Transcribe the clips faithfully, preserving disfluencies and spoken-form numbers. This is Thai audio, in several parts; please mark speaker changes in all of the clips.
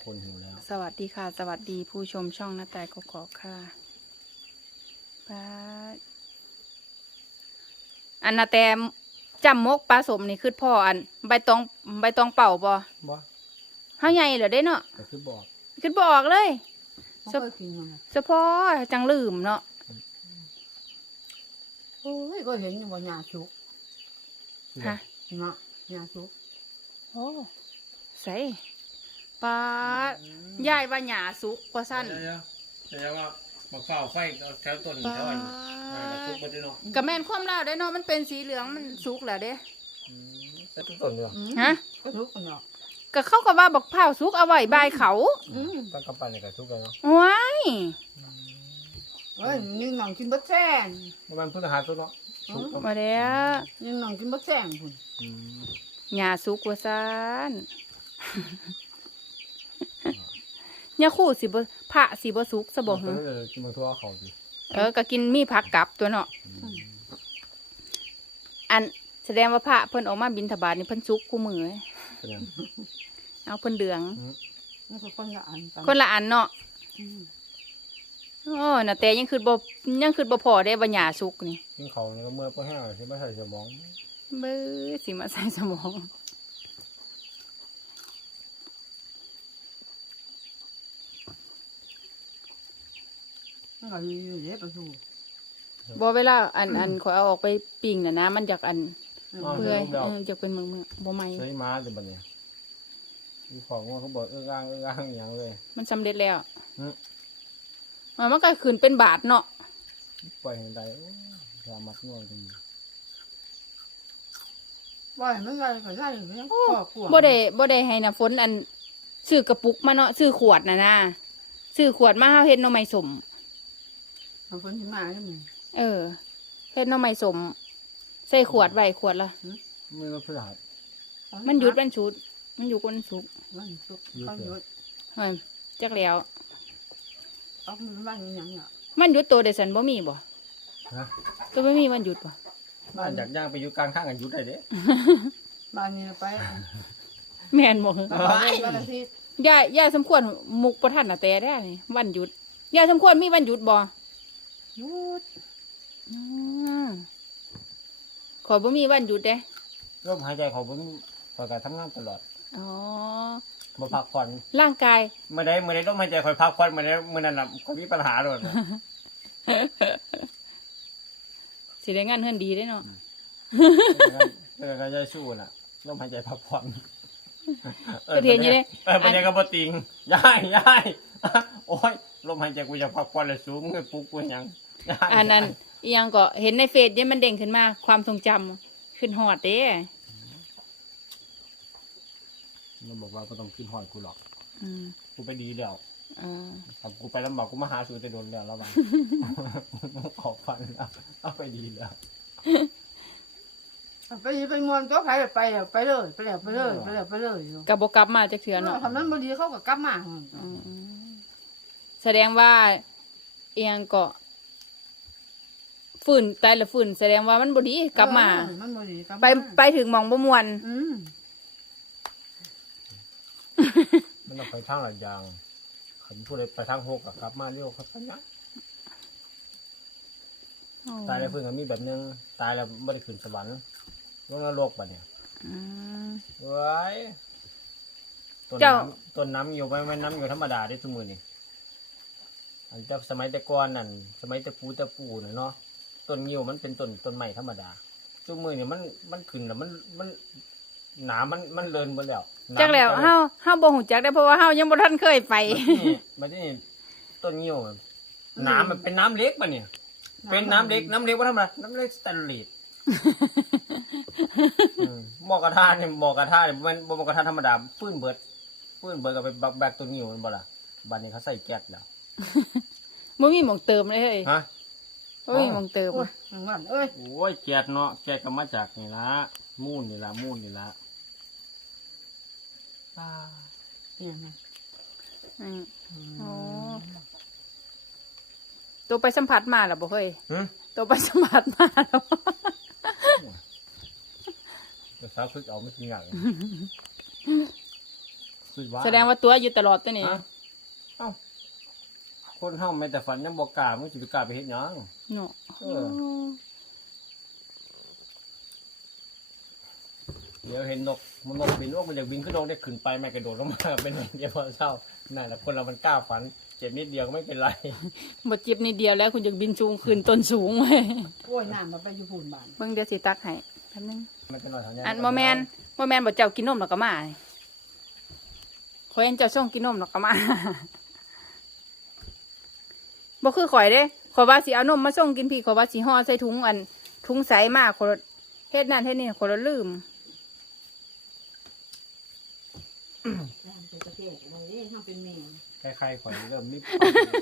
Speaker 1: คนหิวแล้ว
Speaker 2: สวัสดีค่ะ สวัสดีผู้ชมช่องหน้าแต่กอกๆค่ะปลาอันนาแต่จำมกปลาสมนี่คือพ่ออันใบตองใบตองเป่าบ่
Speaker 1: บ่
Speaker 2: เฮาใหญ่เหรอได้เนาะ
Speaker 1: แต่คือบอก
Speaker 2: คือบอกเลย
Speaker 3: เขาเคยกินมั้ง
Speaker 2: เฉพาะจังลืมเนาะ
Speaker 3: โอ้ยก็เห็นอยู่ว่าหญ้าชุก
Speaker 2: ฮะ
Speaker 3: เนาะหญ้าชุก
Speaker 2: โอ้ใส่ปลาใหญ่ว่าหยาสุกกว่าสั้น
Speaker 1: เดี๋ยวเดี๋ยวว่ามาเฝ้าไฟแถวต้น
Speaker 2: ปลา
Speaker 1: แถวอันอ่าทุกบนด้วยเนาะ
Speaker 2: กระแมนความลาวได้เนาะมันเป็นสีเหลืองมันสุกแล้วเด้
Speaker 1: อืมแต่ทุกต้นด้วย
Speaker 3: อืม
Speaker 2: ฮะ
Speaker 3: ก็ชุกกันเนาะ
Speaker 2: ก็เขาก็ว่าบักพร้าวสุกเอาไว้บายเขา
Speaker 3: อืม
Speaker 1: ต้องกำปั้นในกระทุกเลยเนาะ
Speaker 2: ว้าย
Speaker 3: เอ้ยนี่น้องกินบักแซง
Speaker 1: มันเพิ่งหาตัวเนาะ
Speaker 3: อืม
Speaker 2: มาแล้ว
Speaker 3: นี่น้องกินบักแซงพุ่น
Speaker 1: อืม
Speaker 2: หญ้าสุกว่าซานหญ้าคู่สิบ่พระสิบ่สุกซะบ่
Speaker 1: เอ
Speaker 2: หือ
Speaker 1: อกินบางทั่วเขาดิ
Speaker 2: เออก็กินมีผักกลับตัวเนาะ
Speaker 1: อืม
Speaker 2: อันแสดงว่าพระเพิ่นออกมาบิณฑบาตนี่เพิ่นสุกคู่มือเลย
Speaker 1: เป็นยัง
Speaker 2: เอาเพิ่นเหลือง
Speaker 1: อืม
Speaker 3: นี่ก็คนละอันกัน
Speaker 2: คนละอันเนาะ
Speaker 3: อืม
Speaker 2: โอ้น่ะแต่ยังคือบ่ยังคือบ่พอได้ว่าหญ้าสุกนี่
Speaker 1: กินเขาเนี่ยก็เมื่อพอแห้งใช่ไหมใส่สมอง
Speaker 2: เบ้อสิมาใส่สมอง
Speaker 3: มันก็อยู่เด้ประตู
Speaker 2: บ่เวลาอันอันขอยเอาออกไปปิ้งน่ะนะมันอยากอัน
Speaker 3: อืม
Speaker 1: อ๋อ
Speaker 2: เปื่อย
Speaker 1: เดี๋ยว
Speaker 2: เอออยากเป็นเมืองๆบ่ไหม่
Speaker 1: ใช้ม้าเดี๋ยวบัดนี้มีของว่าเขาบอกเอื้ออ้างเอื้ออ้างอย่างเลย
Speaker 2: มันสำเร็จแล้ว
Speaker 1: อืม
Speaker 2: อ่ามันก็ขึ้นเป็นบาทเนาะ
Speaker 1: ปล่อยเห็นใดโอ้ยสามัดง่วงจังเลย
Speaker 3: ว่าให้มันไงก็ได้อยู่ยังครอบครัว
Speaker 2: บ่ได้บ่ได้ให้น้ำฝนอันซื้อกระปุกมาเนาะซื้อขวดน่ะนะซื้อขวดมาเฮาเฮ็ดหน่อไม้สม
Speaker 3: เอาคนที่มาแล้วมึง
Speaker 2: เออเฮ็ดหน่อไม้สมใส่ขวดไว้ขวดละ
Speaker 1: ไม่รู้เพื่อหา
Speaker 2: มันหยุดมันชุด มันอยู่ก้นสุก
Speaker 3: มันชุก
Speaker 1: หยุด
Speaker 3: เขา
Speaker 1: เหรอ
Speaker 3: หยุด
Speaker 2: เฮ้ยจักแล้ว
Speaker 3: เอามันบ้านยังเนี่ย
Speaker 2: มันหยุดตัวเดซันบ่มีบ่
Speaker 1: ฮะ
Speaker 2: ตัวบ่มีมันหยุดบ่
Speaker 1: บ้านอยากย่างไปอยู่กลางข้างกันอยู่ได้เด้
Speaker 3: บ้านนี้ไป
Speaker 2: แม่นบ่
Speaker 3: บ้านอาทิตย์
Speaker 2: ย่าย่าสมควรมุกบ่ทันน่ะแต่ได้นี่วันหยุดย่าสมควรมีวันหยุดบ่
Speaker 3: หยุด
Speaker 2: อืมขอยบ่มีวันหยุดเด้
Speaker 1: ลมหายใจเขาผมคอยการทำงานตลอด
Speaker 2: อ๋อ
Speaker 1: มาพักผ่อน
Speaker 2: ร่างกาย
Speaker 1: เมื่อใดเมื่อใดลมหายใจคอยพักผ่อนเมื่อใดเมื่อนั้นน่ะคอยมีปัญหาเลย
Speaker 2: สิได้งานเฮือนดีได้เนาะ
Speaker 1: เออก็จะสู้น่ะลมหายใจพักผ่อน
Speaker 2: ก็เห็นอยู่เด้
Speaker 1: เออเป็นยังก็บ่ติงย้ายย้ายโอ้ยลมหายใจกูจะพักผ่อนเลยสูงเลยปลุกกูหยังย้าย
Speaker 2: อันนั้นอีหยังก็เห็นในเฟซเนี่ยมันเด้งขึ้นมาความทรงจำขึ้นฮอดเด้
Speaker 1: มันบอกว่าก็ต้องขึ้นหอดกูหรอก
Speaker 2: อืม
Speaker 1: กูไปดีแล้ว
Speaker 2: อ่า
Speaker 1: ถ้ากูไปลำบากกูมาหาสูจะโดนแล้วแล้วบ้าง ขอบฟันแล้วเอาไปดีแล้ว
Speaker 3: ไปไปมวนตัวใครไปแล้วไปเลยไปแล้วไปเลยไปแล้วไปเลยอยู่
Speaker 2: กับบกลับมาจากเถื่อเนาะ
Speaker 3: ทำนั้นบดีเขาก็กลับมา
Speaker 2: อืมแสดงว่าเอียงก็ฝืนแต่ละฝืนแสดงว่ามันบดีกลับมา
Speaker 3: มันบดีกลับ
Speaker 2: ไปไปถึงหมองบ่มวน
Speaker 3: อืม
Speaker 1: มันต้องไปทางหลายอย่างขันพูดเลยไปทางหกอะครับ มาเร็วครับท่านนะตายแล้วเพื่อนก็มีแบบนึงตายแล้วไม่ได้ขึ้นสวรรค์ลงนรกปะเนี่ย
Speaker 2: อืม
Speaker 1: เว้ยต้น
Speaker 2: เจ้า
Speaker 1: น้ำต้นน้ำอยู่ไม่ไม่น้ำอยู่ธรรมดาได้ทุกมือนี่อันแต่สมัยแต่ก่อนนั่นสมัยแต่ปูแต่ปูน่ะเนาะต้นงิ้วมันเป็นต้นต้นใหม่ธรรมดาทุกมือนี่มันมันขึ้นแล้วมันมันหนามันมันเลินหมดแล้วหนาม
Speaker 2: จักแล้ว
Speaker 1: มัน
Speaker 2: เฮาเฮาบ่ฮู้จักได้เพราะว่าเฮายังบ่ทันเคยไป
Speaker 1: มันนี่ต้นงิ้วมันน้ำมันเป็นน้ำเล็กปะเนี่ย เป็นน้ำเล็กน้ำเล็กว่าทำไมน้ำเล็กสแตนเลสหม้อกระทะเนี่ยหม้อกระทะเนี่ยมันบ่หม้อกระทะธรรมดาฟื้นเบิดฟื้นเบิดกับไปบักแบกตัวงิ้วมันบ่ล่ะบัดนี้เขาใส่แก๊สแล้ว
Speaker 2: บ่มีหม่องเติมเลยเฮ้ย
Speaker 1: ฮะ
Speaker 2: บ่มีหม่องเติม
Speaker 3: โอ้ยทางบ้านเอ้ย
Speaker 1: โอ้ยแก๊สเนาะแก๊สก็มาจากนี่ละมูนนี่ละมูนนี่ละ
Speaker 3: เนี่ยนะ
Speaker 2: อืมอ๋อตัวไปสัมผัสมาแล้วบ่เฮ้ย
Speaker 1: หึ
Speaker 2: ตัวไปสัมผัสมาแล้ว
Speaker 1: ภาษาพึกเอาไม่กินอย่าง คือคือว่า
Speaker 2: แสดงว่าตัวอยู่ตลอดตัวนี้
Speaker 1: ฮะเอ้าคนเฮาไม่แต่ฝันยังบ่กล้ามึงสิไปกล้าไปเฮ็ดหยัง
Speaker 2: เนาะ
Speaker 1: เออ เดี๋ยวเห็นนกมันนกบินว่ามันอยากบินขึ้นนกได้ขึ้นไปไม่กระโดดลงมาเป็นอย่างเดียวพอเศร้านั่นแหละคนเรามันกล้าฝันเจ็บนิดเดียวก็ไม่เป็นไร
Speaker 2: บ่เจ็บนิดเดียวแล้วคุณจะบินสูงขึ้นต้นสูง เว้ย
Speaker 3: โอ้ยน้ำมันไปอยู่พูนบ้าน
Speaker 2: เบิ่งเดี๋ยวสิตักให้แป๊บนึง
Speaker 1: มันเป็นหน่อยเท่านี้
Speaker 2: อันบ่แม่นบ่แม่นบ่เจ้ากินนมแล้วก็มาข่อยเห็นเจ้าส่งกินนมแล้วก็มา บ่คือข่อยเด้ข่อยว่าสิเอานมมาส่งกินพี่ข่อยว่าสิห่อใส่ถุงอันถุงใสมาข่อยเฮ็ดนั่นเฮ็ดนี่ข่อยลืม
Speaker 3: น้ำเป็นกระเทียมเลยเด้ทำเป็นเมน
Speaker 1: ใครๆขอยเริ่มรีบ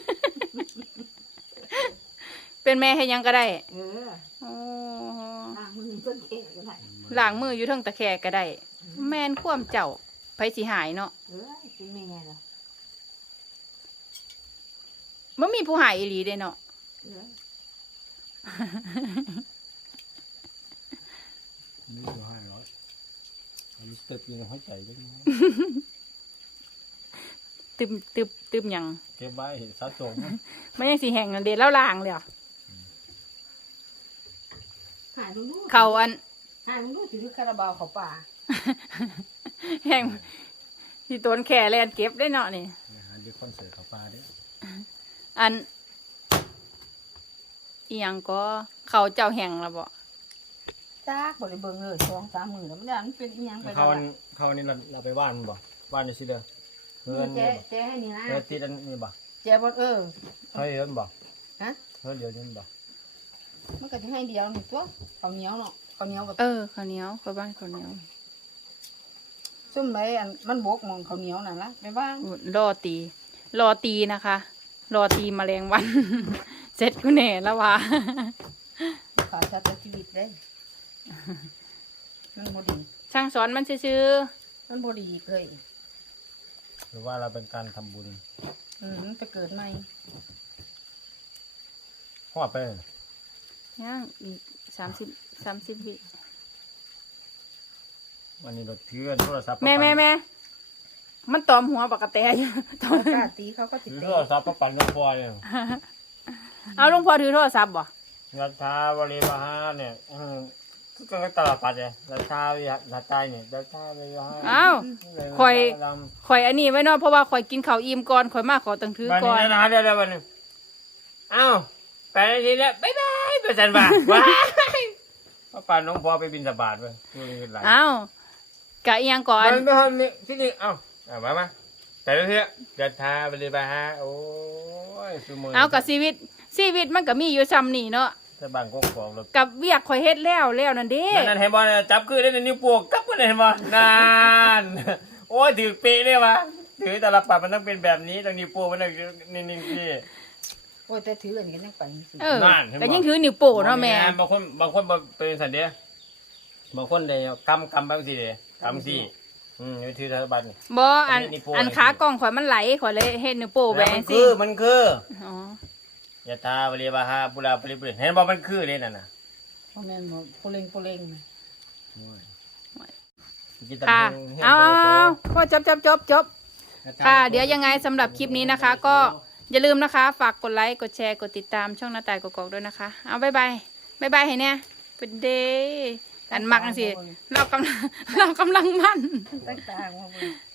Speaker 2: เป็นแม่ให้หยังก็ได้
Speaker 3: เออ
Speaker 2: โอ้
Speaker 3: ล้างมือต้นเทก็ได้
Speaker 2: ล้างมืออยู่เทิงตะแคร่ก็ได้ แม่นความเจ้าไผสิหายเนาะ
Speaker 3: เออเป็นเมนเหรอ
Speaker 2: บ่มีผู้หายอีหลีเด้เนาะ
Speaker 3: เออ
Speaker 1: นี่อยู่ห้าร้อยอันนี้เติบอยู่ในหัวใจด้วยนะ
Speaker 2: ตึมตึบตึมหยัง
Speaker 1: เก็บไว้สะสม
Speaker 2: มันยังสิแห้งนั่นเด้แล้วล้างเลยอะ
Speaker 3: หายมึงดู
Speaker 2: เขาอัน
Speaker 3: หายมึงดูสิดูคาราบาวเขาป่า
Speaker 2: แห้งที่ต้นแค่แลนเก็บได้เนาะนี่
Speaker 1: นะฮะดูคอนเสิร์ตเขาปลาด้วย
Speaker 2: อันอีหยังก็เขาเจ้าแห้งแล้วบ่
Speaker 3: จ้ากบริเบิงเลยสองสามหมื่นแล้วมันยันเป็นอีหยังไป
Speaker 1: เขา
Speaker 3: แล้ว
Speaker 1: อันเขาอันนี้เราเราไปว่านบ่ว่านนี่สิเด้อเฮือน
Speaker 3: เจ๊
Speaker 1: นี่บ่
Speaker 3: เจ๊ให้นี่นะ
Speaker 1: เฮือนติดอันนี้บ่
Speaker 3: เจ๊บนเออ
Speaker 1: เฮ้ยเฮือนบ่
Speaker 3: ฮะ
Speaker 1: เฮือนเดียวนี่บ่
Speaker 3: มันก็จะให้เดียวหนึ่งตัวข้าวเหนียวเนาะข้าวเหนียวกับ
Speaker 2: เออข้าวเหนียวข้าวบ้านข้าวเหนียว
Speaker 3: ซุ่มไรอันมันบกมองข้าวเหนียวนั่นละไปบ้าง
Speaker 2: อุ๊ยรอตีรอตีนะคะรอตีแมลงวัน เสร็จกูแน่แล้วว่ะ
Speaker 3: ขาดชาติชีวิตได้มันบดี
Speaker 2: ช่างสอนมันซื่อ
Speaker 3: มันบดีเคย
Speaker 1: หรือว่าเราเป็นการทำบุญ
Speaker 3: อืมมันไปเกิดใหม่
Speaker 1: หอดไปเลย
Speaker 2: ๆย่างอีกสามสิบสามสิบวิ
Speaker 1: วันนี้เราถือโทรศัพท์
Speaker 2: แม่แม่แม่มันตอมหัวปากกระแตอยู่ตอม
Speaker 3: เขากล้าตีเขาก็ติด
Speaker 1: ถือ
Speaker 3: เตะ
Speaker 1: โทรศัพท์มาปั่นน้ำพอเนี่ย
Speaker 2: เอาหลวงพ่อถือโทรศัพท์บ่
Speaker 1: รัฐาวรีมหาเนี่ยอืมก็ก็ตลาดปัดเลยรัฐาวิหารใต้เนี่ยรัฐาวิหาร
Speaker 2: อ้าวข่อยข่อยอันนี้ไว้เนาะเพราะว่าข่อยกินข้าวอิ่มก่อนข่อยมาขอตังถือ
Speaker 1: วัน
Speaker 2: ก่
Speaker 1: นี้
Speaker 2: อน
Speaker 1: นะเดี๋ยวเดี๋ยววันนี้อ้าวไปทีแล้วบ๊ายบายไปสันบ่าว้ายพ่อป่านน้องพ่อไปบินสบาทไปดูนี่เป็นไร
Speaker 2: อ้าวกะอีหยังก่อน
Speaker 1: มันไม่ทำนี่ที่นี่เอ้าอ่ะมามาแต่เรื่องนี้รัฐาวิหารโอ้ยสมุน
Speaker 2: เอากับชีวิตชีวิตมันก็มีอยู่ซ้ำนี่เนาะ
Speaker 1: ถ้าบางกอกบอกเลย
Speaker 2: กับเวียกข่อยเฮ็ดแล้วแล้วนั่นเด้
Speaker 1: นั่นเห็นบอลจับคือได้ในนิ้วโป้งจับก็ได้เห็นบอลนานโอ้ยถือเป๊ะเลยวะถือแต่ละปัดมันต้องเป็นแบบนี้ตรงนิ้วโป้งมันต้องนิ่งๆพี่
Speaker 3: โอ้ยแต่ถืออันนี้กันยังไปสิ
Speaker 2: เออ
Speaker 1: นั่นเห็นบ่
Speaker 2: ก็ยังถือนิ้วโป้เนาะแม่
Speaker 1: บางคนบางคนบ่เป็นสันเดียบางคนเลยกำกำบางสิเดียกำสิอืมนี่ถือธนบัตร
Speaker 2: บ่อัน
Speaker 1: อันนี้นิ้วโป้
Speaker 2: อันขากล้องข่อยมันไหลข่อยเลยเฮ็ดนิ้วโป้แบ
Speaker 1: แล้ว
Speaker 2: ง
Speaker 1: มัน
Speaker 2: สิ
Speaker 1: คือมันคือ
Speaker 2: อ๋อย
Speaker 1: ะตาบริบาฮาบุราบริบุรเห็นบ่มันคือเลยนั่นน่ะ
Speaker 3: พ่อแม่นบอกโปเลงโปเลงนะ
Speaker 2: ค่ะเอาเอาเอาพอจบจบจบจบค่ะ เดี๋ยวยังไงสำหรับคลิปนี้นะคะ ก็อย่าลืมนะคะ ฝากกดไลค์กดแชร์กดติดตามช่องหน้าตายกอกๆด้วยนะคะ เอาบายบายบายบายให้เนี่ยเป็นเดย์อันมักจังสิเรากำลังเรากำลังมั่น
Speaker 3: ตั้งตามาเบิ่ง